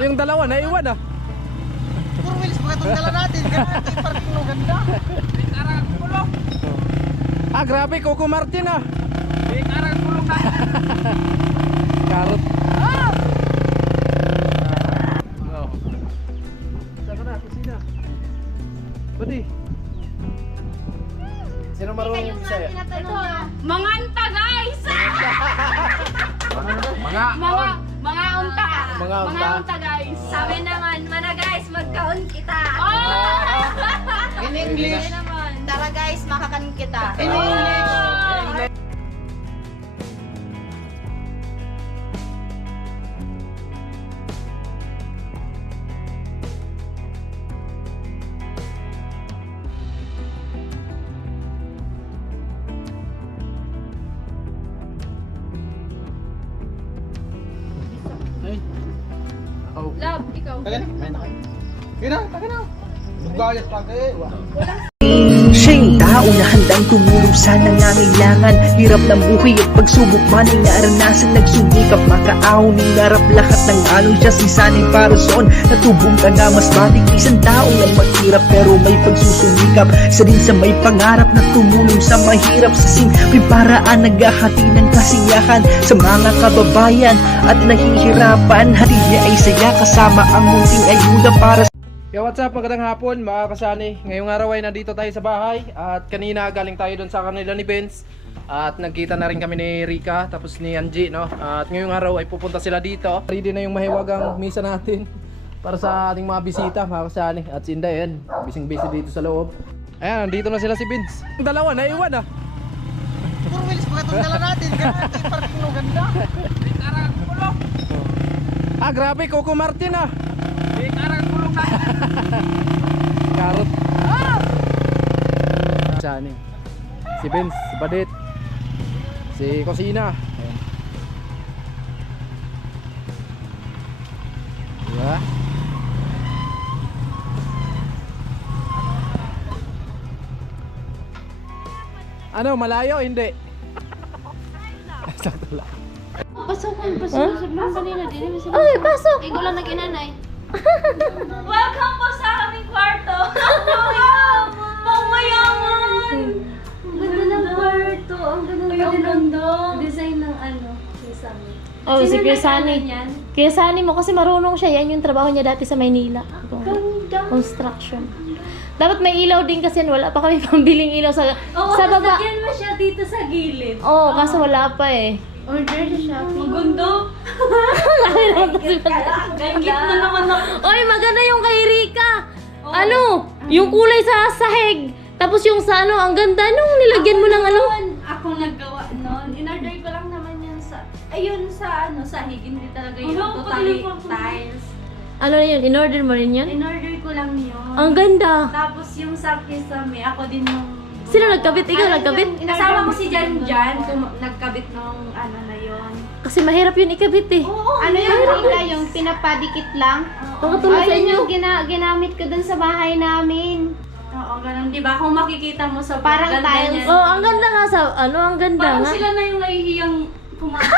Yung dalawa naiwan ah. Puro wheels pa itong dala natin. Ganun ito yung parking no, ganda. Karang kulong. Ah, grabe, Coco Martin ah. Karang kulong na. Karot. Ah! Oh. Saan ka na? Kusina. Buddy. Sino marunong sa'yo? Mga unta guys! Mga Mga unta! Mga unta. Mga unta guys! Sabi naman, mana guys, magkaon kita! In English. Sabi naman, tara guys, makakaon kita! In English. Oh. Love, ikaw. Taga na. May na kayo. Yun na, taga na. Gayas pa kayo. Siya yung tao na handang tumulong sa nangangailangan. Hirap ng buhay at pagsubok man ay naranasan. Nagsumikap makaaon, hinarap lahat ng alon. Siya si Sanay Parason, natubong ka na mas matig. Isang tao lang maghirap pero may pagsusumikap. Isa din sa may pangarap na tumulong sa mahirap. Sa simpleng paraan naghahati ng kasiyahan sa mga kababayan at nahihirapan. Hati niya ay saya kasama ang munting ayuda para Yo, what's up? Magandang hapon mga kasani. Ngayong araw ay nandito tayo sa bahay. At kanina galing tayo doon sa kanila ni Benz. At nagkita na rin kami ni Rika, tapos ni Angie, no? At ngayong araw ay pupunta sila dito. Ready na yung mahiwagang misa natin para sa ating mga bisita mga kasani. At si Inday, yan, bising-busy dito sa loob. Ayan, nandito na sila si Benz. Yung dalawa naiwan ah. Puro wheels pa itong dala natin. Ganun ito yung parking no, ganda. karang kulong. Ah, grabe, Coco Martin ah. Karang kulong na. Karot. Sani. Si Benz, si Badit. Si Kusina. Ayan. Diba? Ano, malayo? Hindi. Sakto lang. Pasok lang kanina din. Ay, pasok! Igo lang nag-inanay. Welcome po sa aming kwarto! Pangmayaman! Ang ganda ng kwarto. Ang ganda ng design ng ano. Oh, si Kirsani. Kirsani mo kasi marunong siya. Yan yung trabaho niya dati sa Maynila. Ganda! Construction. Dapat may ilaw din kasi wala pa kami pambiling ilaw sa baba. Lagyan mo siya dito sa gilid. Oo, kaso wala pa eh. Order sa Shopee. Ang ganda! Gangit na naman ako. Oy, maganda yung kay Rika. Ano? Yung kulay sa sahig. Tapos yung sa ano, ang ganda nung nilagyan mo ng ano. Ako naggawa noon. In-order ko lang naman yan sa... Ayun sa ano, sahig. Hindi talaga yung totally tiles. Ano yun? In-order mo rin yun? In-order ko lang yun. Ang ganda. Tapos yung sa kisame, ako din yung... Sino nagkabit? Ikaw nagkabit? Kasama ko si Jan nagkabit nung ano na yun. Kasi mahirap yun ikabit eh. Ano yung Rika, yung pinapadikit lang? Pakatulong sa inyo. Ginamit ko dun sa bahay namin. Oo, ganun. Di ba? Kung makikita mo sa parang tiles. Oh, ang ganda nga sa ano, ang ganda Parang nga. sila na yung nahihiyang pumasok.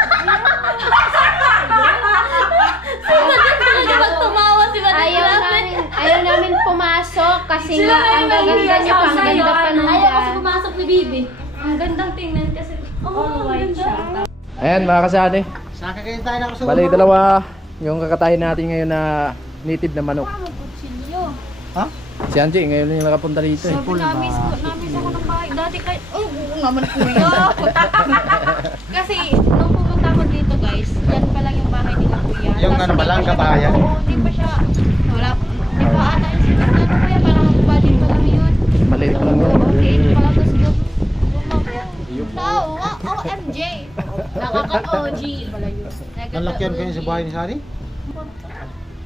Talaga pag tumawa si Madam Ayaw namin pumasok kasi Sila nga ang na yung gaganda niya pa, ang sa'yo, ganda pa nung Ayaw kasi pumasok ni Bibi. Ang gandang tingnan kasi all white siya. Ayan mga kasani. Saka kayo tayo na sa Bali dalawa yung kakatahin natin ngayon na native na manok. Ha? Si Angie ngayon yung nakapunta dito eh. Namiss ako ng bahay. Dati kay... Oh, naman kuya. Kasi nung pumunta ako dito guys, yan pa lang yung bahay nila kuya. Yung ano ba lang, katayan? Oo, hindi pa siya... Wala. Di pa ata yung siya. Ano kuya, parang budget pa lang yun. Maliit pa lang yun. Okay, pa lang tapos Tao, OMG. Nakaka-OG. Nalakyan kayo sa bahay ni Sari?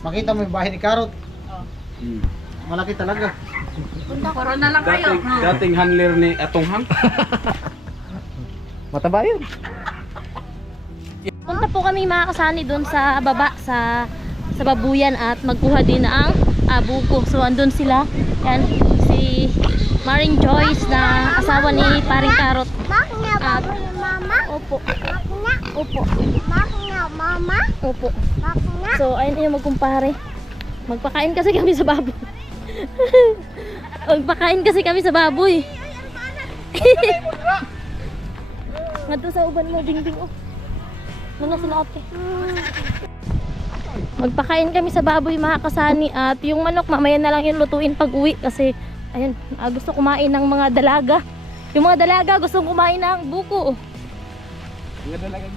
Makita mo yung bahay ni Karot? Malaki talaga. Corona lang kayo. Dating handler ni Atong Hang. Mataba yun. Punta po kami mga kasani doon sa baba sa babuyan at magkuha din ang buko. So andun sila. Yan si Maring Joyce na asawa ni Paring Karot. At opo. Opo. Mama? Opo. Papa na? So, ayun yung magkumpare. Magpakain kasi kami sa baboy. Magpakain kasi kami sa baboy. Ngadto sa uban mo, bingbing oh. Muna sila ate. Magpakain kami sa baboy mga kasani. At yung manok, mamaya na lang yung lutuin pag uwi. Kasi, ayun, gusto kumain ng mga dalaga. Yung mga dalaga gustong kumain ng buko. Mga dalaga.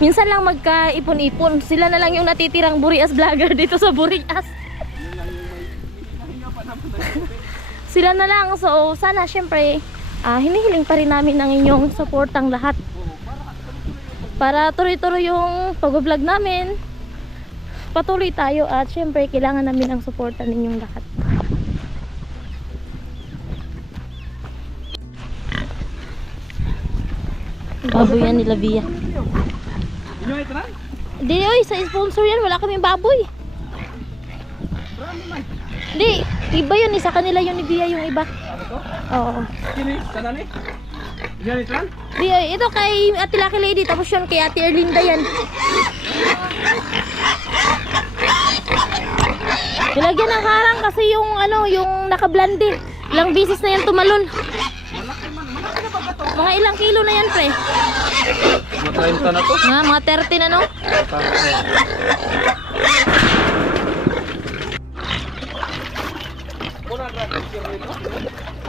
Minsan lang magkaipon-ipon. Sila na lang yung natitirang Burias vlogger dito sa Burias. Sila na lang. So, sana syempre, hinihiling pa rin namin ang inyong supportang lahat. Para tuloy-tuloy yung pag-vlog namin. Patuloy tayo at syempre, kailangan namin ang suporta ninyong lahat. Baboy yan nila Via. Inyo ito na? Hindi, oy, sa sponsor yan, wala kaming baboy. Hindi, iba yun, sa kanila yun ni Via yung iba. Oo. Kini, sana ni? Inyo ito na? Di, ito kay Ate Lucky Lady, tapos yun kay Ate Erlinda yan. Nilagyan ng harang kasi yung ano, yung nakablande. Ilang bisis na yan tumalon. Mga ilang kilo na yan, pre? Mga 30 na to. Mga 30 na, no?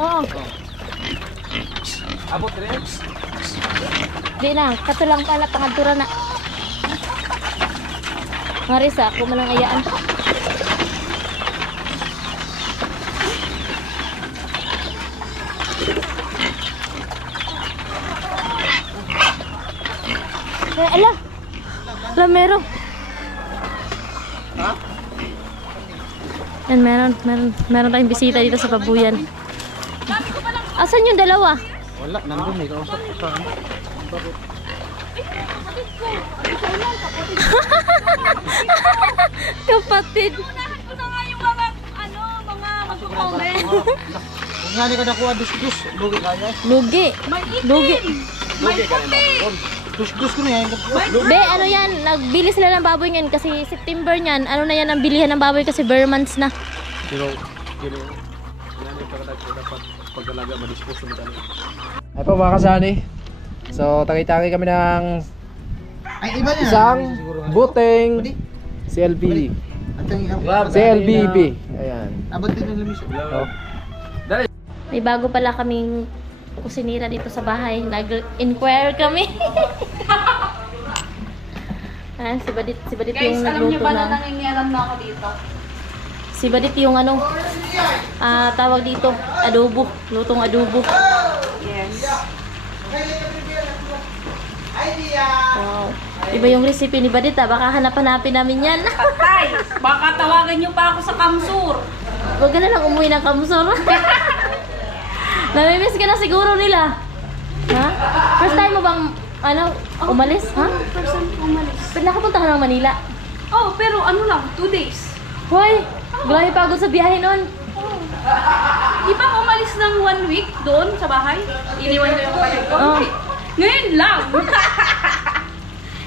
Oo. Abot rin. Di na, kato lang pala pangadura na. Marisa, ako malang ayaan. Ala! Ala, meron. Yan, meron tayong bisita dito sa Babuyan. Asan yung dalawa? Wala, nandun eh. Kausap ko pa. Kapatid. Kung nga ni ka nakuha dus-dus, lugi kaya. Lugi. Lugi. Dus-dus ko na yan. Be, ano yan? Nagbili sila ng baboy ngayon kasi September niyan. Ano na yan ang bilihan ng baboy kasi bare months na. Pero, kini, inanay pa dapat pagdalaga, madispose mo tayo. Ay po mga kasani. So, tagay-tagay kami ng Ay, iba na. isang Siguro. buteng Pwede? CLB. At yung CLBB. Ayan. abot din ng lamis. Oh. May bago pala kaming kusinira dito sa bahay. Nag-inquire kami. Si Badit yung nagluto na. nangingialam na ako dito. Si Badit yung ano, tawag dito, adobo. Lutong adobo. Yes. Wow. Iba yung recipe ni Badit baka hanap-hanapin namin yan. Tay, baka tawagan niyo pa ako sa Kamsur. Huwag ka na lang umuwi ng Kamsor. Namimiss ka na siguro nila. Ha? First time mo bang, umalis? Ha? First time umalis. Pero nakapunta ka ng Manila. Oh, pero ano lang, 2 days. Hoy, grabe pagod sa biyahe nun. Di ba umalis ng 1 week doon sa bahay? Iniwan ko yung kapatid ko? Oh. Ngayon lang!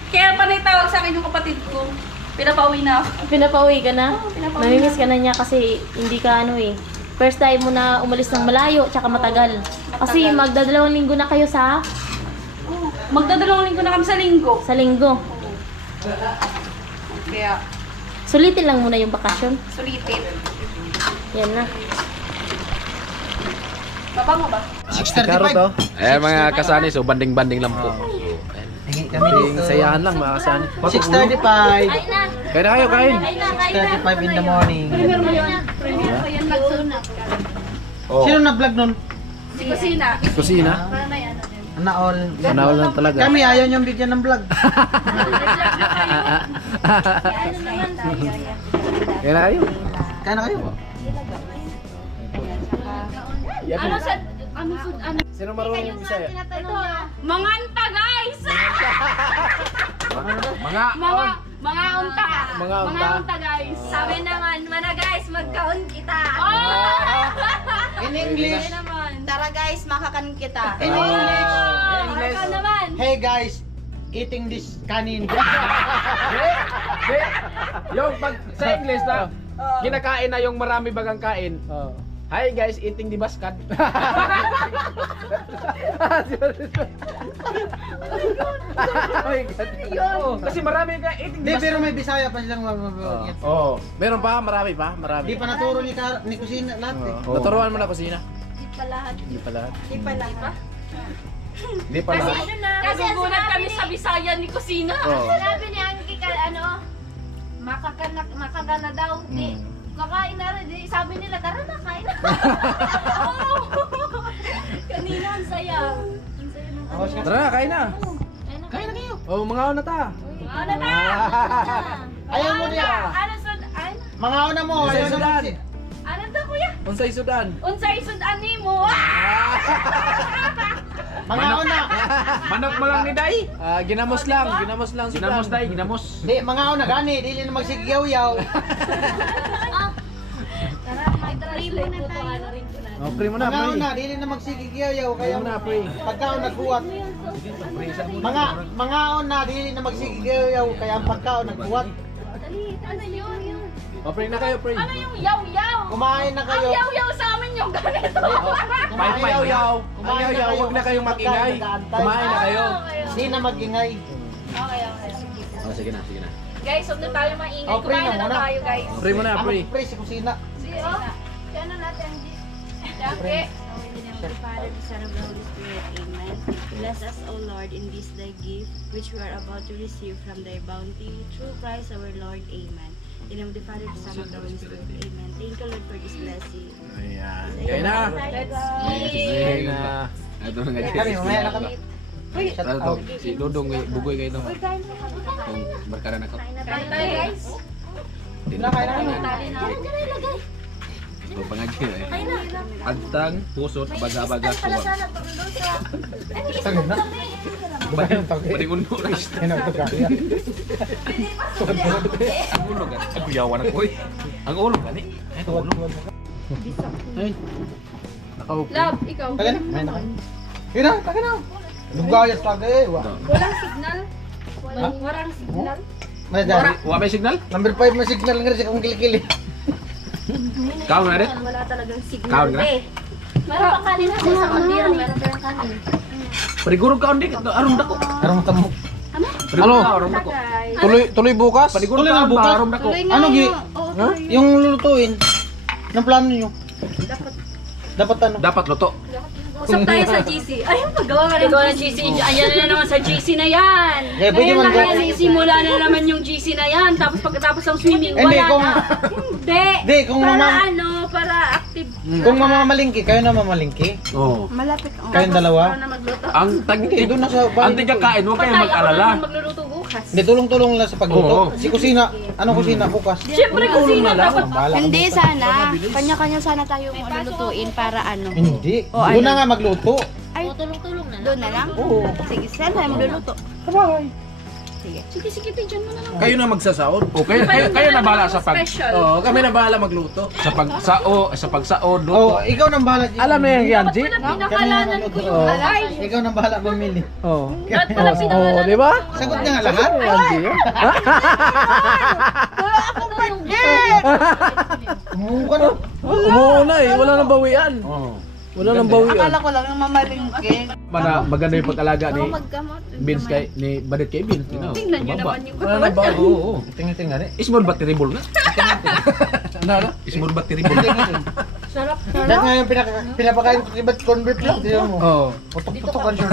Kaya pa naitawag sa akin yung kapatid ko. Pinapauwi na ako. Pinapauwi ka na? pinapauwi Namimiss ka na niya kasi hindi ka first time mo na umalis ng malayo tsaka matagal. Kasi magdadalawang linggo na kayo sa Magdadalawang linggo na kami sa linggo. linggo. Kaya, Sulitin lang muna yung bakasyon. sulitin. Yan na. Mabango ba? 6:35. Eh mga kasani, so banding-banding lang po. Hingi kami Ting dito. sayahan lang mga kasani. 6:35. Kain na! Kaya na kayo, kain. Kain na! Kain na! 6:35 in the morning. Premier mo yun. Premier ko yan. Nagsunod. Sino na-vlog nun? Si Kusina. Kusina. Para may ano din. Naol. Manawal lang talaga. Kami ayaw niyong bigyan ng vlog. Ano naman tayo? Kaya na kayo. Kaya na kayo. Ano sa... Ano? Sino marunong yung Bisaya? Mga anta, guys! Mga unta. Mga unta. Guys. Sabi naman, mana guys, magkaun kita. In English. Sabi naman. Tara guys, makakan kita. In English. Ikaw naman. Hey guys, eating this kanin. Yung pag sa English na kinakain na yung marami bagang kain. Oh. Hi guys, eating di baskad. Oo, kasi marami ka eating Hindi, di pero baskad. may Bisaya pa silang mag-get. Oh. Meron pa? Marami pa? Marami. Di pa naturo ni Kusina lahat eh. Oh. Naturuan mo na kusina? Di pa lahat. Hindi pa lahat. Di pa lahat. Di pa lahat. Kasi nagulat kami sa Bisaya ni Kusina. Oh. Sabi ni Angki makakana daw. Di, kakain na rin. Di, sabi nila, tara na, kain na. Kanina, ang saya. Ang saya ng Tapos ka. Tara, kain na. Kain na kayo. Oh, mga na ta. Ano na? Ayaw mo niya. Ano sud? Ano? Mga una mo. Sa Ayaw Sudan. na Ano to, kuya? Unsay Sudan? Unsay sudan nimo? Mga una. Manok mo lang ni Day. Ginamos lang Sudan. Ginamos Day, ginamos. Di, mga una gani. Dili na magsigiyaw-yaw. Tara, may primo na tayo. Oh, pre mo na, Mga pre. una, dili na magsigiyaw-yaw. Pre Kaya mo na, pre. pagkaon nagbuwat. Mga una, dili na magsigiyaw-yaw. Kaya ang pagkaon nagbuwat. Dali, ano yun? Oh, pre na kayo, pre. Ano yung yaw-yaw? Kumain na Ang kayo. yaw-yaw sa amin yung ganito. Kumain na kayo. Ang yaw-yaw, huwag na kayong mag-ingay. Kumain na kayo. Di na mag-ingay. Okay. Oh, sige na. Guys, huwag na tayo maingay. Oh, pre Kumain na na muna. tayo, guys. Pre mo na, pre. Pre, si Kusina. Sige, oh. Kaya na natin, G. Dake. The Father, the Son, of the Holy Spirit. Amen. Bless us, O Lord, in this thy gift, which we are about to receive from thy bounty, through Christ our Lord. Amen. In the name of the Father, the Son, of the Holy Spirit. Amen. Thank you, Lord, for this blessing. Ayan. Kain na. Let's Kain eat. na. Ito na Kami, mamaya na kami. Shout Ito, out. si Dodong bugoy kayo nung barkada na ko. Kain tayo, guys. Nakain na kami. Tali na. Pangagi eh. Pagtang, pusot, baga-baga, suwag. Tangin na. Pwede undo lang. Ang ulo gan. Ang kuyawan ako eh. Ang ulo gan eh. Ang ulo. Ay. Nakaupo. Love, ikaw. Tangin na. Ayun na. Yun na, tangin na. Lugayas lagi eh. Walang signal. Walang signal. May dyan. Wa may signal? Number 5 may signal nga rin sa kong kilikili. Kaon na rin? Wala talagang signal. Kaon na? Meron pa kanin ako sa kandira. Meron pa yung kanin. Parigurog kaon di. Arum dako. Karong tamo. Ano? Arum dako. Tuloy bukas. Parigurog Tuloy na kaon bukas. ba? Arum dako. Ano gi? Yung lulutuin. Anong plano nyo? Dapat ano? Dapat luto. Usap tayo sa GC. Ayun, magawa ka ng GC. Ayan na naman sa GC na yan. Eh, pwede Ngayon man na ga- kaya simula na naman yung GC na yan. Tapos pagkatapos ng swimming, Hindi, wala kung- na. Hindi. Hindi, kung para mama- ano, para active. Kung mamamalingki, kayo na mamalingki. Oo. Malapit. Kayong dalawa. Para na magluto. Ang tagti. Doon na sa bahay. Ang tigakain, huwag kayong Patay, ako mag-alala. naman magluluto bukas. Hindi, tulong-tulong lang sa pagluto. Oo. Si Kusina, anong Kusina bukas? Siyempre kusina dapat. Bahala ka. Hindi sana. Kanya-kanya sana tayo lulutuin para ano. Hindi. O, Doon ano? na nga magluto. Ay, tulong-tulong na. Doon na lang? Oo. Sige, saan tayo magluluto? Sabay. Sige, dyan mo na lang. Kayo na magsasaod. O kayo na bahala sa pag Special. Oo, kami na bahala magluto. sa pagsaod Oh, luto. ikaw nang bahala. Alam na yan, Yanji? Pinakalanan ko yung Oo. alay. Ikaw nang bahala mamili. Oo. Ba't pala Oo, pinakalanan? di ba? Sagot niya nga lahat. Yanji yun. Umuha na. Umuuna eh, wala nang bawian. Oo. Wala nang bawian. ko lang yung mamalingke. Maganda yung pag-alaga ni Maggamot. Beans kay ni Badit kay Beans, you know. Tingnan nyo Baba. naman yung Wala nang bawian. Oo. Tingin-tingin nga rin. Small but terrible na. Ano? Small but terrible na. Sarap. Dahil nga yung pinapakain ko kibat corn beef lang. Tingnan mo. Oo. Putok-putokan siya.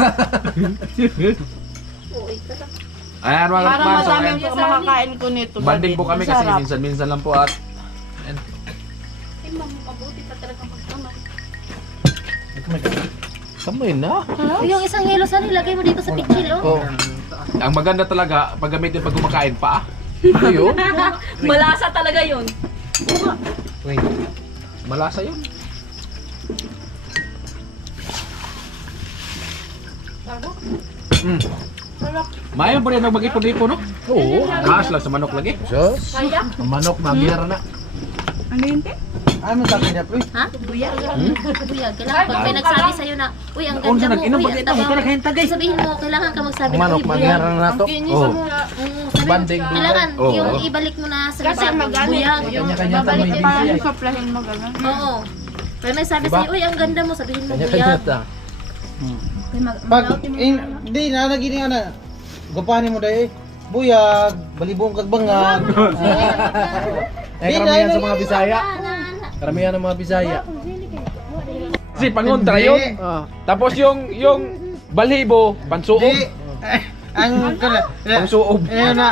Ayan mga Para kapatid. madami yung makakain ko nito. Banding po kami kasi minsan-minsan lang po at Mabuti pa talaga magkama. Kamoy na. Yung isang yelo sana ilagay mo dito sa pichil, oh. Oo. ang maganda talaga pag gamitin pag kumakain pa. Ayun. Malasa talaga yun. Wait. Malasa yun. Mayon pa rin ang mag-ipon-ipon, no? Oo. Kaas lang sa manok lagi. Diyos. Ang manok na biyara na. Ano yun, te? Ano sabi niya, pre? Ha? Buyag. Buyag. Kailangan pag may nagsabi sa'yo na, uy, ang ganda mo, uy, ang taba. Sabihin mo, kailangan ka magsabi na, uy, buyag. na to. Oh. Sabihin Banding, mo, kailangan Oo. yung ibalik mo na sa Kasi buyag. Kanya-kanya tayo may Parang busy. soplahin mo gano'n. Oo. Pag may sabi Diba? sa'yo, uy, ang ganda mo, sabihin mo, Kanya-kanya buyag. ta. Pag, hindi na, nagini nga na. Gupanin mo dahil, buyag, balibong kagbangag. Eh, karamihan sa mga Bisaya. Karamihan ng mga Bisaya. Kasi pangontra yun. Ah. Tapos yung balibo, pansuob. Di, ang Pansuob. ayun na,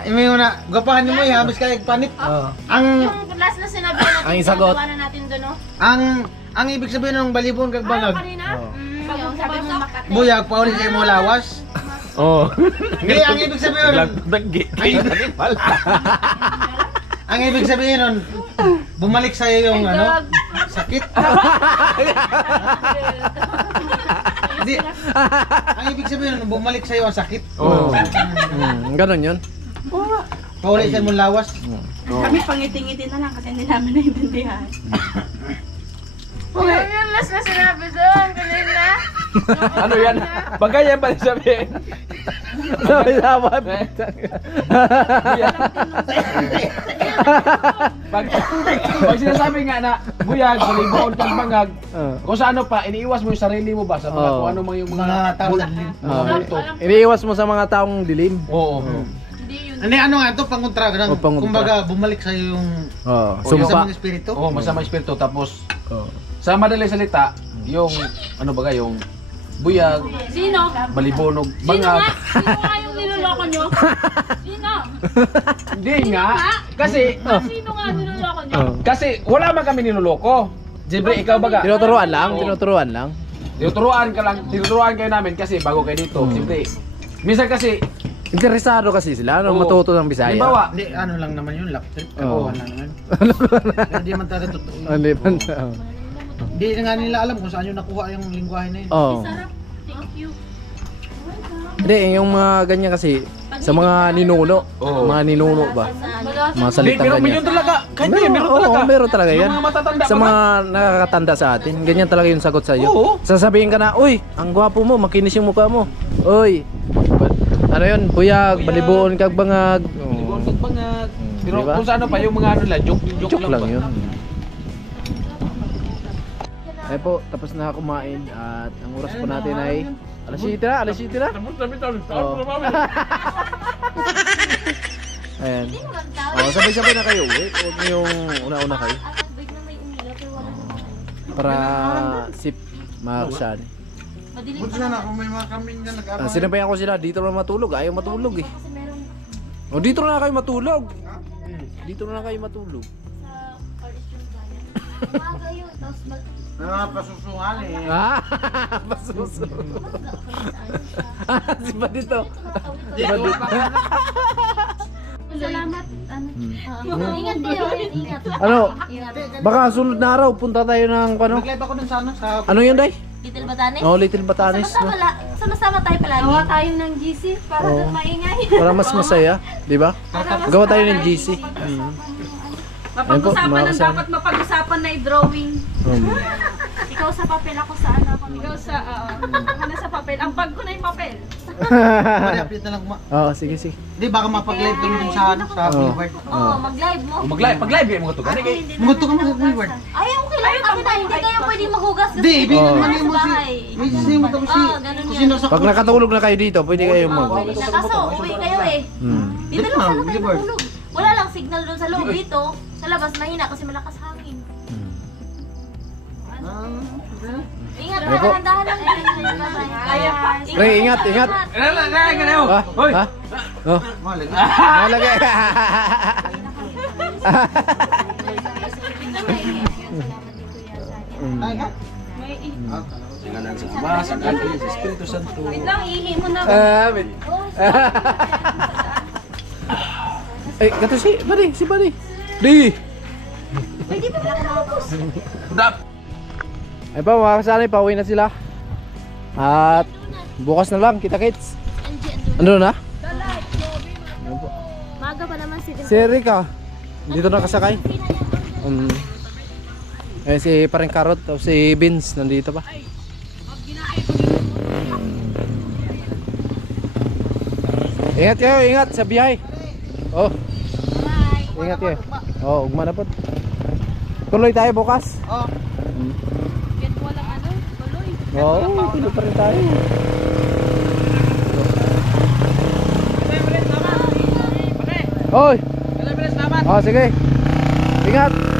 ayun na, gupanin mo yung habis kayo panit. Ah. Ang, Last na sinabi natin, Ang isagot. natin doon, no? ang ibig sabihin ng balibong kagbangag, Yung sabi mo Makati. buyag, paulit kayo mo lawas. Oo. Hindi, ang ibig sabihin nun, ang ibig sabihin nun, bumalik sa'yo yung ano, sakit. Hindi, ang ibig sabihin nun, bumalik sa'yo ang sakit. Oo. Ganon yun. Paulit mo lawas. Kami pangiti-ngiti na lang kasi hindi namin naiintindihan. Yung last na sinabi doon, kanina. Ano yan? Bagay yan pa sabihin. Sabi-sabi. Pag sinasabi nga na buyag, balibon, kagbangag, kung sa ano pa, iniiwas mo yung sarili mo ba sa mga Oo. kung ano mang yung Mga mga tao bul- sa dilim. mga multo. Iniiwas mo sa mga taong dilim. Oo. Hindi, ano nga ito, pangontra ka O, pangontra. kumbaga, bumalik sa'yo yung Oh, sumpa. sumpa. Espiritu. Oo, masama espiritu. Tapos, Oh. sa madaling salita, yung, ano baga, yung buyag, Sino? balibonog, Sino nga? bangag. Sino nga yung niloloko nyo? Sino? Hindi nga. Kasi, Sino nga niloloko nyo? Oh. kasi wala man kami niloloko. Siyempre, ikaw baga. Tinuturuan lang, tinuturuan lang. Tinuturuan kayo namin kasi bago kayo dito. Siyempre, minsan kasi, Interesado kasi sila, Oo. matuto ng Bisaya. halimbawa, Hindi, ano lang naman yun, lap trip. Oo. Kakuha lang naman. Hindi man talaga totoo. Hindi pa. Oh. Hindi nga nila alam kung saan yung nakuha yung lingwahe na yun. Oh. Thank you. Hindi, yung mga ganyan kasi, sa mga ninuno. Oo. Mga ninuno ba? Mga hindi, salitang pero ganyan. yun talaga. Kahit Meron, meron oo, talaga. meron talaga yan. Yung mga matatanda Sa pa mga nakakatanda sa atin, ganyan talaga yung sagot sa iyo. Oo. Sasabihin ka na, uy, ang gwapo mo, makinis yung mukha mo. Uy, ano yun, buyag, balibuon, kagbangag. Balibonog, kagbangag. Pero Diba? kung sa ano pa, yung mga ano lang, joke Joke lang ba? yun. Ay po, tapos na kumain at ang oras po natin ay alas 7 na, alas 7 na. Oo. Ayan. Oh, sabay-sabay na kayo uwi. Huwag niyo yung una-una kayo. Para sip makakasali. Buti na kung may mga kambing na nag-abang. Sinabayan ko sila, dito na matulog. Ayaw matulog eh. O dito na kayo matulog. Dito na kayo matulog. Pasusungan eh. Ah, pasuso. Si ba dito? Si ba dito? Salamat. Ingat kayo, ingat. Ano? Baka sunod na araw punta tayo ng ano? Nag-live ako dun sa ano, sa Ano yun, Day? Little Batanes? Oh, Little Batanes. No? Sama-sama tayo palagi. Gawa tayo ng GC para Oo. doon maingay. Para mas masaya, di ba? Gawa tayo ng GC. Mapag-usapan mga ng kasama. dapat mapag-usapan na i-drawing. Um, Ikaw sa papel, ako sa ano. Ikaw sa, ako na sa papel. Ang bag ko na yung papel. update na lang kuma. Oo, sige, sige. Hindi, baka mapag-live dun sa ano, sa Oo. Boulevard. Oo, mag-live mo. Pag-live kayo mga to. Gani kayo. Muto ka mga Boulevard. Ay, okay lang. Kasi na, hindi kayo pwedeng maghugas kasi Hindi, ibig Oo. naman mo si... May sisimo mo si... Oo, ganun Kung yan. sino sa... Pag nakatulog na kayo dito, pwede kayo mag... Pwede na. Kaso, uwi kayo eh. Dito lang sana tayo matulog. Wala lang signal doon sa loob dito. Sa labas mahina kasi malakas hangin. Ingat Ano po? ka, dahan lang. Kaya pa. Pre, ingat, ingat. Ha? Hoy. Ha? Oh. Malagay. Malagay. Ay, ha? Ama, sa Anak, sa Espiritu Santo. Wait lang, ihi mo na. Wait. Ay, kato si Buddy. Di. Pwede pa pala nakapos. Dap. Ay pa, mga kasanay, pauwi na sila. At bukas na lang, kita-kits. Ano na? Maga pa naman si Si Erika, dito na kasakay. Eh si parang Carrot o si Vince nandito pa. Ingat kayo, ingat sa biyahe. Oh. Ingat kayo. Oh, ugma na po. Tuloy tayo bukas. Oh. Yan walang ano, tuloy. Oo, tuloy pa rin tayo. Oy! Oh, sige. Ingat.